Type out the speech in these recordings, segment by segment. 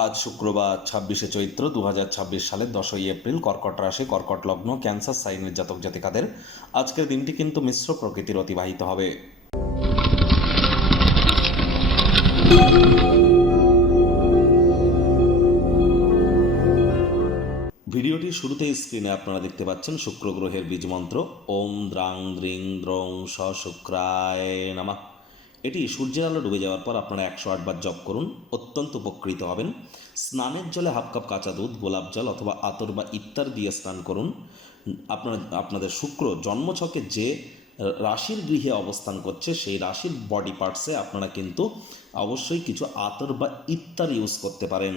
আজ শুক্রবার ২৬শে চৈত্র ২০২৬ সালের ১০ই এপ্রিল, কর্কট রাশি, কর্কট লগ্ন, ক্যান্সার সাইনের জাতক জাতিকাদের আজকের দিনটি কিন্তু মিশ্র প্রকৃতির অতিবাহিত হবে। ভিডিওটির শুরুতেই স্ক্রিনে আপনারা দেখতে পাচ্ছেন শুক্র গ্রহের বীজ মন্ত্র ওম দ্রাং দ্রিং দ্রং স শুক্রায় নমঃ। এটি সূর্যের আলো ডুবে যাওয়ার পর আপনারা ১০৮ বার জপ করুন, অত্যন্ত উপকৃত হবেন। স্নানের জলে হাফ কাপ কাঁচা দুধ, গোলাপ জল অথবা আতর বা ইত্যাদি দিয়ে স্নান করুন। আপনাদের শুক্র জন্মছকে যে রাশির গৃহে অবস্থান করছে সেই রাশির বডি পার্টসে আপনারা কিন্তু অবশ্যই কিছু আতর বা ইত্যার ইউজ করতে পারেন।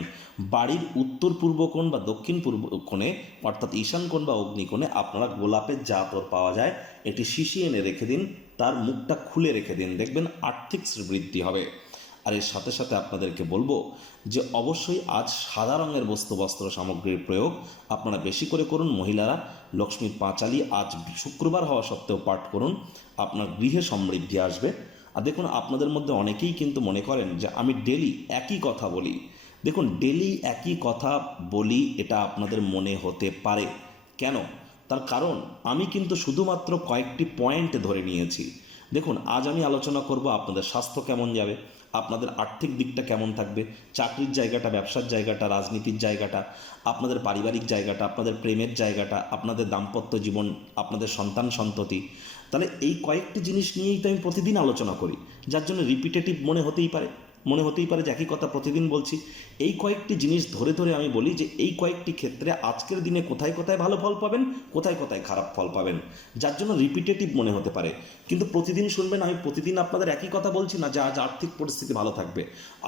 বাড়ির উত্তর পূর্ব কোণ বা দক্ষিণ পূর্ব কোণে অর্থাৎ ঈশান কোণ বা অগ্নিকোণে আপনারা গোলাপের যা আতর পাওয়া যায় এটি শিশি এনে রেখে দিন, তার মুখটা খুলে রেখে দিন, দেখবেন আর্থিক বৃদ্ধি হবে। আর এর সাথে সাথে আপনাদেরকে বলবো যে অবশ্যই আজ সাদা রঙের বস্ত্র সামগ্রীর প্রয়োগ আপনারা বেশি করে করুন। মহিলারা লক্ষ্মীর পাঁচালী আজ শুক্রবার হওয়া সত্ত্বেও পাঠ করুন, আপনার গৃহে সমৃদ্ধি আসবে। আর দেখুন, আপনাদের মধ্যে অনেকেই কিন্তু মনে করেন যে আমি ডেলি একই কথা বলি। দেখুন, ডেলি একই কথা বলি এটা আপনাদের মনে হতে পারে। কেন? তার কারণ আমি কিন্তু শুধুমাত্র কয়েকটি পয়েন্ট ধরে নিয়েছি। দেখুন, আজ আমি আলোচনা করব আপনাদের স্বাস্থ্য কেমন যাবে, আপনাদের আর্থিক দিকটা কেমন থাকবে, চাকরির জায়গাটা, ব্যবসার জায়গাটা, রাজনীতির জায়গাটা, আপনাদের পারিবারিক জায়গাটা, আপনাদের প্রেমের জায়গাটা, আপনাদের দাম্পত্য জীবন, আপনাদের সন্তান সন্ততি। তাহলে এই কয়েকটি জিনিস নিয়েই তো আমি প্রতিদিন আলোচনা করি, যার জন্য রিপিটেটিভ মনে হতেই পারে যে একই কথা প্রতিদিন বলছি। এই কয়েকটি জিনিস ধরে ধরে আমি বলি যে এই কয়েকটি ক্ষেত্রে আজকের দিনে কোথায় কোথায় ভালো ফল পাবেন, কোথায় কোথায় খারাপ ফল পাবেন, যার জন্য রিপিটেটিভ মনে হতে পারে। কিন্তু প্রতিদিন শুনবেন আমি প্রতিদিন আপনাদের একই কথা বলছি না যে আজ আর্থিক পরিস্থিতি ভালো থাকবে,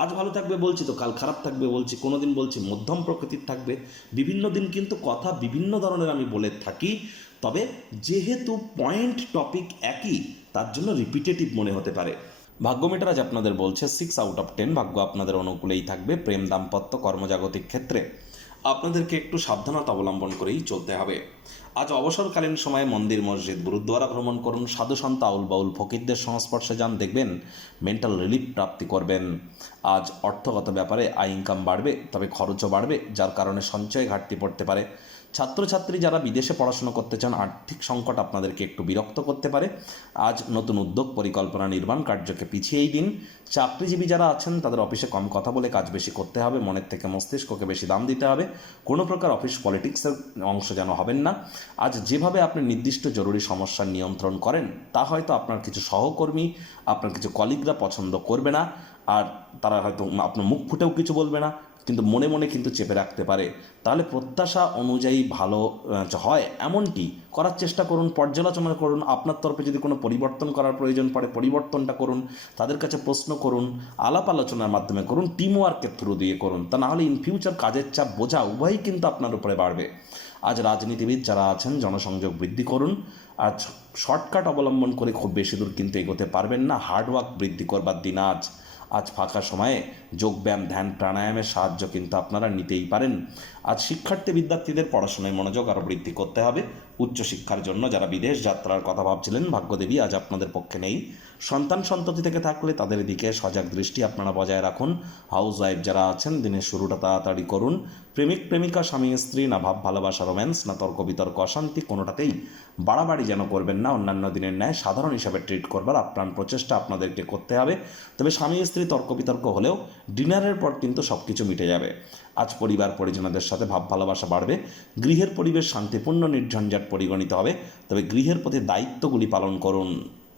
আজ ভালো থাকবে বলছি তো কাল খারাপ থাকবে বলছি, কোনো দিন বলছি মধ্যম প্রকৃতির থাকবে, বিভিন্ন দিন কিন্তু কথা বিভিন্ন ধরনের আমি বলে থাকি। তবে যেহেতু পয়েন্ট টপিক একই, তার জন্য রিপিটেটিভ মনে হতে পারে। ভাগ্যমিটার আজ আপনাদের বলছে 6/10 ভাগ্য আপনাদের অনুকূলেই থাকবে। প্রেম, দাম্পত্য, কর্মজাগতিক ক্ষেত্রে আপনাদেরকে একটু সাবধানতা অবলম্বন করেই চলতে হবে। আজ অবসরকালীন সময়ে মন্দির, মসজিদ, গুরুদ্বারা ভ্রমণ করুন, সাধু সন্ত, আউল বাউল ফকিরদের সংস্পর্শে যান, দেখবেন মেন্টাল রিলিফ প্রাপ্তি করবেন। আজ অর্থগত ব্যাপারে আয় ইনকাম বাড়বে, তবে খরচও বাড়বে, যার কারণে সঞ্চয় ঘাটতি পড়তে পারে। ছাত্রছাত্রী যারা বিদেশে পড়াশোনা করতে চান, আর্থিক সংকট আপনাদেরকে একটু বিরক্ত করতে পারে। আজ নতুন উদ্যোগ, পরিকল্পনা, নির্মাণ কার্যকে পিছিয়েই দিন। চাকরিজীবী যারা আছেন তাদের অফিসে কম কথা বলে কাজ বেশি করতে হবে, মনের থেকে মস্তিষ্ককে বেশি দাম দিতে হবে। কোনো প্রকার অফিস পলিটিক্সের অংশ যেন হবেন না। আজ যেভাবে আপনি নির্দিষ্ট জরুরি সমস্যার নিয়ন্ত্রণ করেন তা হয়তো আপনার কিছু সহকর্মী, আপনার কিছু কলিগরা পছন্দ করবে না, আর তারা হয়তো আপনার মুখ ফুটেও কিছু বলবে না, কিন্তু মনে মনে কিন্তু চেপে রাখতে পারে। তাহলে প্রত্যাশা অনুযায়ী ভালো হয় এমনটি করার চেষ্টা করুন, পর্যালোচনা করুন। আপনার তরফে যদি কোনো পরিবর্তন করার প্রয়োজন পড়ে পরিবর্তনটা করুন, তাদের কাছে প্রশ্ন করুন, আলাপ আলোচনার মাধ্যমে করুন, টিম ওয়ার্কের থ্রু দিয়ে করুন। তা নাহলে ইন ফিউচার কাজের চাপ, বোঝা উভয়ই কিন্তু আপনার উপরে বাড়বে। আজ রাজনীতিবিদ যারা আছেন জনসংযোগ বৃদ্ধি করুন। আজ শর্টকাট অবলম্বন করে খুব বেশি দূর কিন্তু এগোতে পারবেন না। হার্ডওয়ার্ক বৃদ্ধি করবার দিন আজ। আজ ফাঁকা সময়ে যোগব্যায়াম, ধ্যান, প্রাণায়ামের সাহায্য কিন্তু আপনারা নিতেই পারেন। আজ শিক্ষার্থী বিদ্যার্থীদের পড়াশোনায় মনোযোগ আরও বৃদ্ধি করতে হবে। উচ্চশিক্ষার জন্য যারা বিদেশ যাত্রার কথা ভাবছিলেন, ভাগ্যদেবী আজ আপনাদের পক্ষে নেই। সন্তান সন্ততি থেকে থাকলে তাদের দিকে সজাগ দৃষ্টি আপনারা বজায় রাখুন। হাউস ওয়াইফ যারা আছেন দিনের শুরুটা তাড়াতাড়ি করুন। প্রেমিক প্রেমিকা, স্বামী স্ত্রী, না ভাব ভালোবাসা, রোম্যান্স, না তর্ক বিতর্ক, অশান্তি, কোনোটাতেই বাড়াবাড়ি যেন করবেন না। অন্যান্য দিনের ন্যায় সাধারণ হিসাবে ট্রিট করবার আপ্রাণ প্রচেষ্টা আপনাদেরকে করতে হবে। তবে স্বামী স্ত্রী তর্ক বিতর্ক হলেও ডিনারের পর কিন্তু সব কিছু মিটে যাবে। আজ পরিবার পরিজনদের সাথে ভাব ভালোবাসা বাড়বে। গৃহের পরিবেশ শান্তিপূর্ণ, নির্ঝঞ্ঝাট পরিগণিত হবে। তবে গৃহের প্রতি দায়িত্বগুলি পালন করুন।